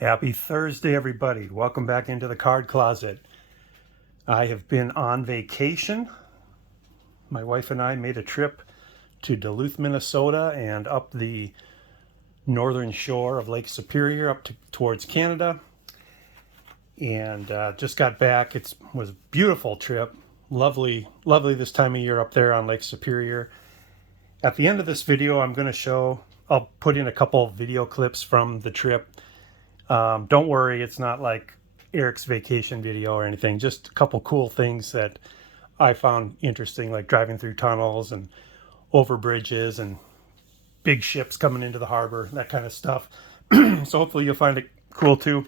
Happy Thursday, everybody. Welcome back into the card closet. I have been on vacation. My wife and I made a trip to Duluth, Minnesota, and up the northern shore of Lake Superior towards Canada. And just got back. It was a beautiful trip. Lovely, lovely this time of year up there on Lake Superior. At the end of this video, I'll put in a couple video clips from the trip. Don't worry, it's not like Eric's vacation video or anything, just a couple cool things that I found interesting, like driving through tunnels and over bridges and big ships coming into the harbor, that kind of stuff. So hopefully you'll find it cool too.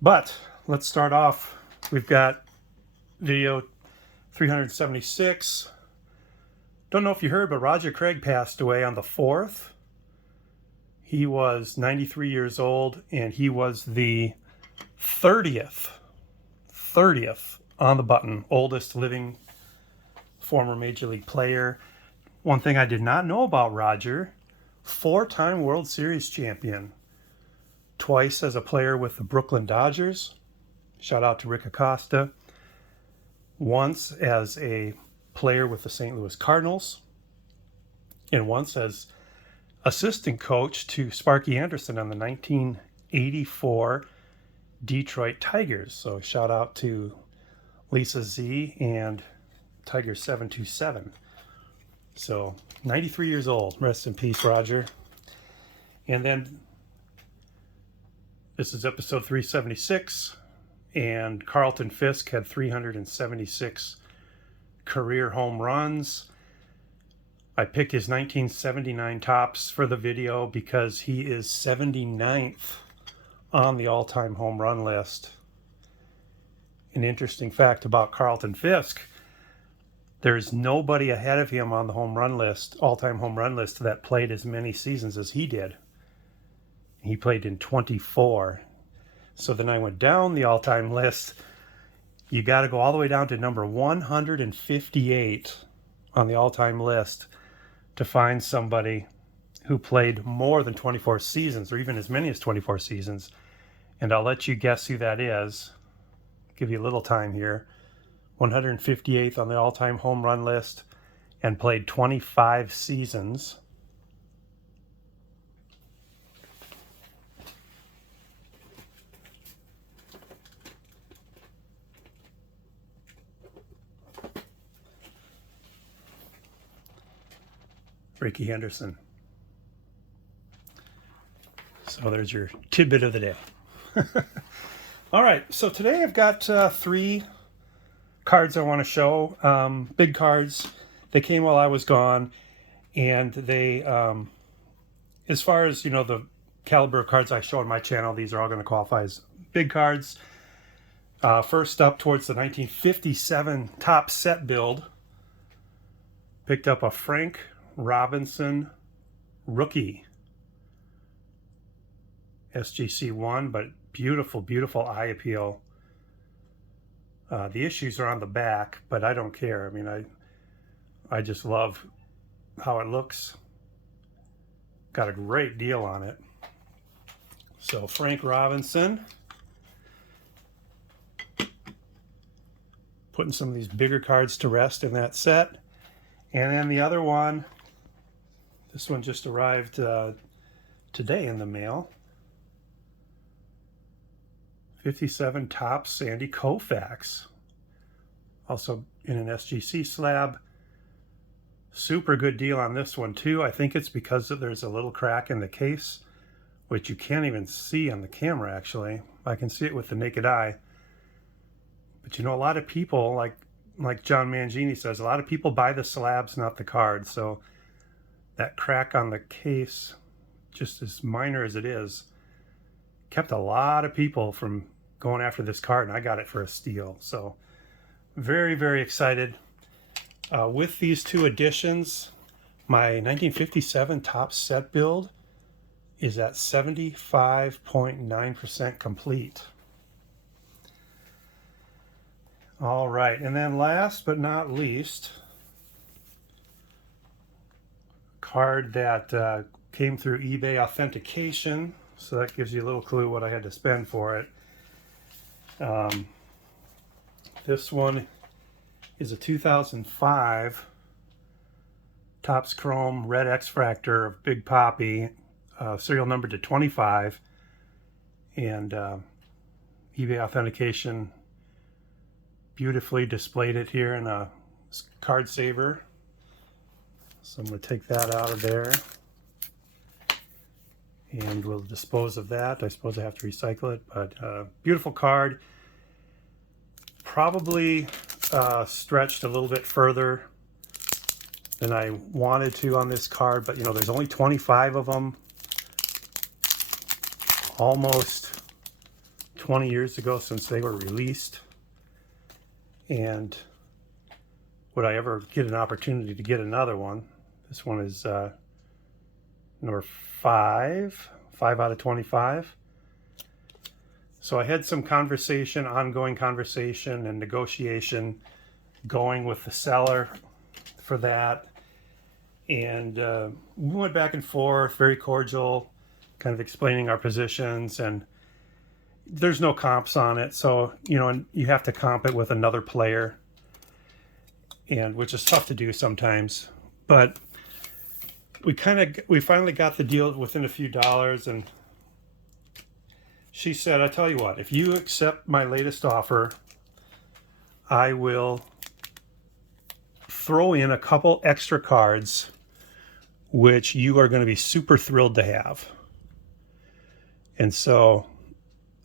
But let's start off. We've got video 376. Don't know if you heard, but Roger Craig passed away on the 4th. He was 93 years old, and he was the 30th on the button, oldest living former Major League player. One thing I did not know about Roger, 4-time World Series champion, twice as a player with the Brooklyn Dodgers. Shout out to Rick Acosta. Once as a player with the St. Louis Cardinals, and once as assistant coach to Sparky Anderson on the 1984 Detroit Tigers. So shout out to Lisa Z and Tiger 727. So 93 years old. Rest in peace, Roger. And then this is episode 376, and Carlton Fisk had 376 career home runs. I picked his 1979 tops for the video because he is 79th on the all-time home run list. An interesting fact about Carlton Fisk, there's nobody ahead of him on the home run list, all-time home run list, that played as many seasons as he did. He played in 24. So then I went down the all-time list. You got to go all the way down to number 158 on the all-time list to find somebody who played more than 24 seasons, or even as many as 24 seasons. And I'll let you guess who that is. Give you a little time here. 158th on the all-time home run list and played 25 seasons. Rickey Henderson. So there's your tidbit of the day. All right, so today I've got 3 cards I want to show. Big cards. They came while I was gone, and they, as far as, the caliber of cards I show on my channel, these are all going to qualify as big cards. First up, towards the 1957 top set build, picked up a Frank Robinson rookie. SGC1, but beautiful, beautiful eye appeal. The issues are on the back, but I don't care. I mean, I just love how it looks. Got a great deal on it. So Frank Robinson. Putting some of these bigger cards to rest in that set. And then the other one, this one just arrived today in the mail. 57 Topps Sandy Koufax. Also in an SGC slab. Super good deal on this one too. I think it's because there's a little crack in the case, which you can't even see on the camera actually. I can see it with the naked eye. But a lot of people, like John Mangini says, a lot of people buy the slabs, not the cards. So that crack on the case, just as minor as it is, kept a lot of people from going after this card, and I got it for a steal. So very, very excited. With these 2 additions, my 1957 top set build is at 75.9% complete. All right, and then last but not least, card that came through eBay authentication So that gives you a little clue what I had to spend for it. This one is a 2005 Topps Chrome Red X-Fractor of Big Poppy, serial number to 25, and eBay authentication beautifully displayed it here in a card saver. So I'm going to take that out of there, and we'll dispose of that. I suppose I have to recycle it, but beautiful card. Probably stretched a little bit further than I wanted to on this card, but you know, there's only 25 of them. Almost 20 years ago since they were released. And would I ever get an opportunity to get another one? This one is number 5 out of 25. So I had some conversation, ongoing conversation and negotiation going with the seller for that. And we went back and forth, very cordial, kind of explaining our positions, and there's no comps on it. So, you know, and you have to comp it with another player, and which is tough to do sometimes. But we finally got the deal within a few dollars, and she said, I tell you what, if you accept my latest offer, I will throw in a couple extra cards which you are going to be super thrilled to have. And so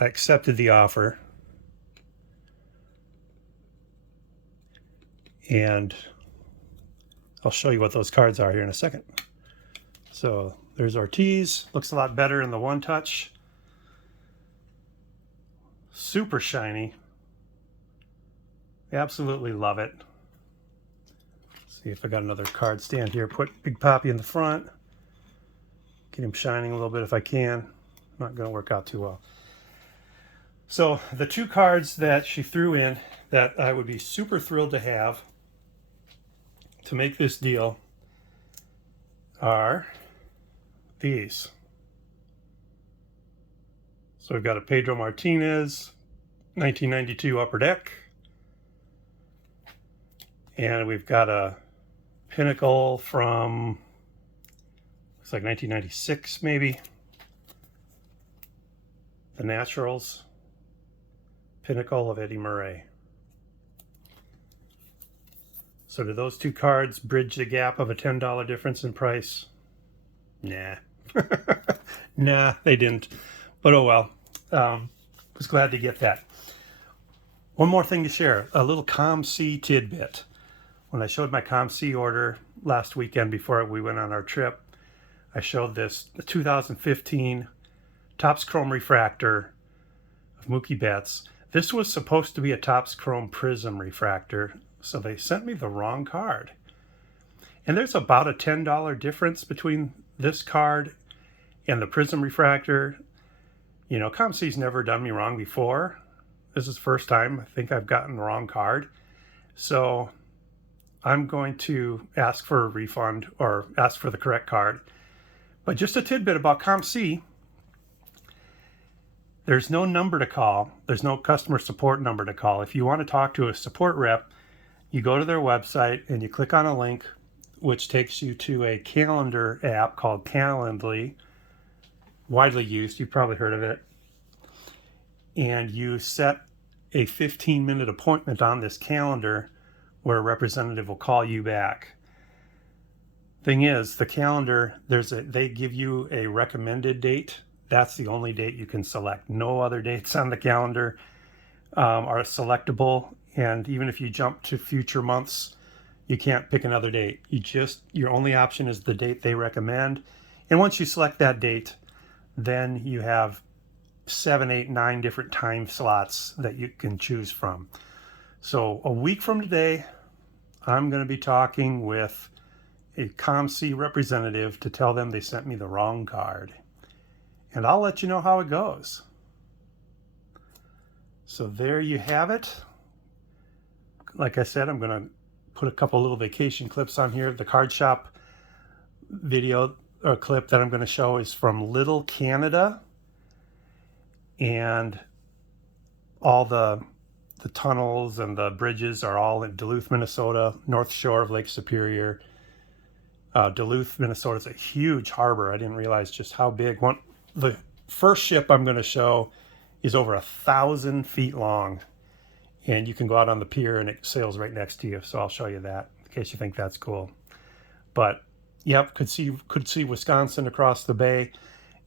I accepted the offer, and I'll show you what those cards are here in a second. So there's Ortiz, looks a lot better in the one touch. Super shiny. Absolutely love it. See if I got another card stand here. Put Big Poppy in the front. Get him shining a little bit if I can. Not going to work out too well. So the two cards that she threw in that I would be super thrilled to have to make this deal are these. So we've got a Pedro Martinez 1992 Upper Deck, and we've got a Pinnacle from, looks like 1996 maybe, the Naturals Pinnacle of Eddie Murray. So do those two cards bridge the gap of a $10 difference in price? Nah. Nah, they didn't. But oh well. Was glad to get that. One more thing to share, a little COMC tidbit. When I showed my COMC order last weekend before we went on our trip, I showed this, the 2015 Topps Chrome Refractor of Mookie Betts. This was supposed to be a Topps Chrome Prism Refractor, so they sent me the wrong card. And there's about a $10 difference between this card and the Prism Refractor. You know, COMC's never done me wrong before. This is the first time I think I've gotten the wrong card. So I'm going to ask for a refund or ask for the correct card. But just a tidbit about COMC. There's no number to call. There's no customer support number to call. If you want to talk to a support rep, you go to their website and you click on a link which takes you to a calendar app called Calendly, widely used. You've probably heard of it. And you set a 15-minute appointment on this calendar where a representative will call you back. Thing is, the calendar, they give you a recommended date. That's the only date you can select. No other dates on the calendar are selectable. And even if you jump to future months, you can't pick another date. Your only option is the date they recommend. And once you select that date, then you have 7, 8, 9 different time slots that you can choose from. So a week from today, I'm going to be talking with a COMC representative to tell them they sent me the wrong card. And I'll let you know how it goes. So there you have it. Like I said, I'm going to put a couple little vacation clips on here. The card shop video or clip that I'm going to show is from Little Canada and all the tunnels and the bridges are all in Duluth, Minnesota, north shore of Lake Superior. Duluth, Minnesota is a huge harbor. I didn't realize just how big. The first ship I'm going to show is over 1,000 feet long, and you can go out on the pier and it sails right next to you. So I'll show you that in case you think that's cool. But yep, could see Wisconsin across the bay,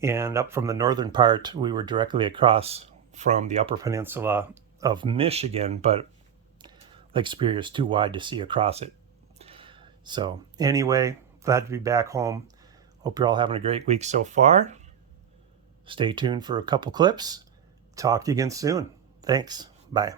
and up from the northern part, we were directly across from the Upper Peninsula of Michigan, but Lake Superior is too wide to see across it. So anyway, glad to be back home. Hope you're all having a great week so far. Stay tuned for a couple clips. Talk to you again soon. Thanks. Bye.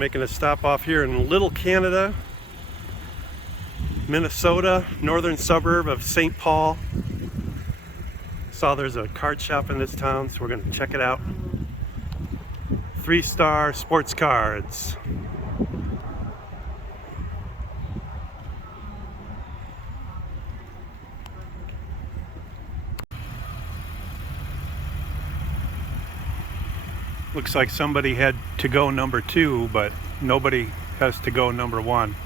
making a stop off here in Little Canada, Minnesota, northern suburb of St. Paul. Saw there's a card shop in this town, so we're going to check it out. 3-Star Sports Cards. Looks like somebody had to go number 2, but nobody has to go number 1.